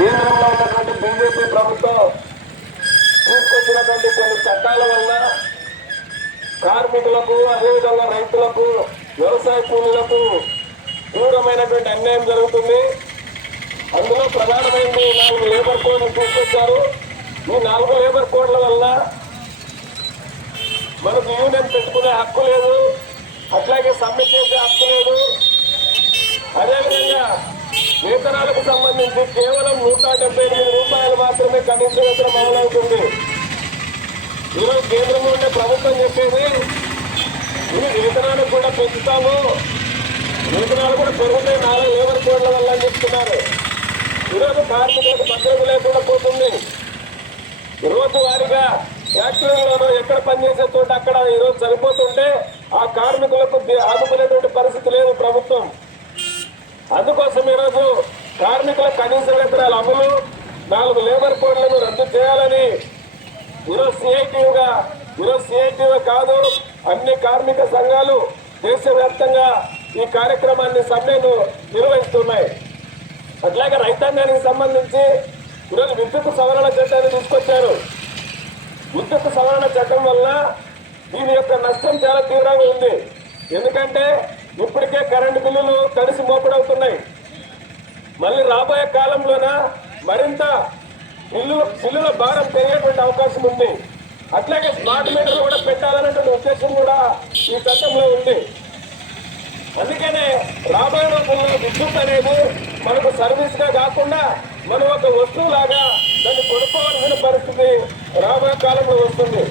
కేంద్రంలో ఉన్నటువంటి బీజేపీ ప్రభుత్వం తీసుకొచ్చినటువంటి కొన్ని చట్టాల వల్ల కార్మికులకు, అదేవిధంగా రైతులకు, వ్యవసాయ కూలీలకు తీవ్రమైనటువంటి అన్యాయం జరుగుతుంది. అందులో ప్రధానమైనది 4 లేబర్ కోడ్లు తీసుకొచ్చారు. ఈ 4 లేబర్ కోడ్ల వల్ల మనకు యూనియన్ పెట్టుకునే హక్కు లేదు, అట్లాగే సమ్మె చేసే హక్కు లేదు. అదేవిధంగా వేతనాలకు సంబంధించి కేవలం 178 రూపాయలు మాత్రమే కనీస వేతనం అమలవుతుంది. ఈరోజు కేంద్రంలో ఉండే ప్రభుత్వం చెప్పేది ఇది వేతనాలకు కూడా పెంచుతాము, వేతనాలు కూడా పెరుగుతాయి 4 లేబర్ కోడ్ల వల్ల అని చెప్తున్నారు. ఈరోజు కార్మికులకు భద్రత లేకుండా పోతుంది. రోజు వారిగా ఫ్యాక్టరీలోనూ ఎక్కడ పనిచేసే చోట అక్కడ ఈరోజు చనిపోతుంటే ఆ కార్మికులకు ఆదుకునేటువంటి పరిస్థితి లేదు ప్రభుత్వం. అందుకోసం ఈరోజు కార్మికుల కనీస వేతనాల అమలు, 4 లేబర్ కోడ్లను రద్దు చేయాలని ఈరోజు సిఐటిగా కాదు అన్ని కార్మిక సంఘాలు దేశవ్యాప్తంగా ఈ కార్యక్రమాన్ని సమ్మెను నిర్వహిస్తున్నాయి. అట్లాగే రైతాంగానికి సంబంధించి ఈరోజు విద్యుత్ సవరణ చట్టాన్ని తీసుకొచ్చారు. విద్యుత్ సవరణ చట్టం వల్ల దీని యొక్క నష్టం చాలా తీవ్రంగా ఉంది. ఎందుకంటే ఇప్పటికే కరెంటు బిల్లులు తడిసి మోపడవుతున్నాయి. మళ్ళీ రాబోయే కాలంలోన మరింత బిల్లుల భారం పెరిగేటువంటి అవకాశం ఉంది. అట్లాగే స్మార్ట్ మీటర్లు కూడా పెట్టాలనేటువంటి ఉద్దేశం కూడా ఈ చట్టంలో ఉంది. అందుకనే రాబోయే రోజుల్లో విద్యుత్ అనేది మనకు సర్వీస్ గా కాకుండా మనం ఒక వస్తువులాగా దాన్ని కొనుక్కోవాల్సిన పరిస్థితి రాబోయే కాలంలో వస్తుంది.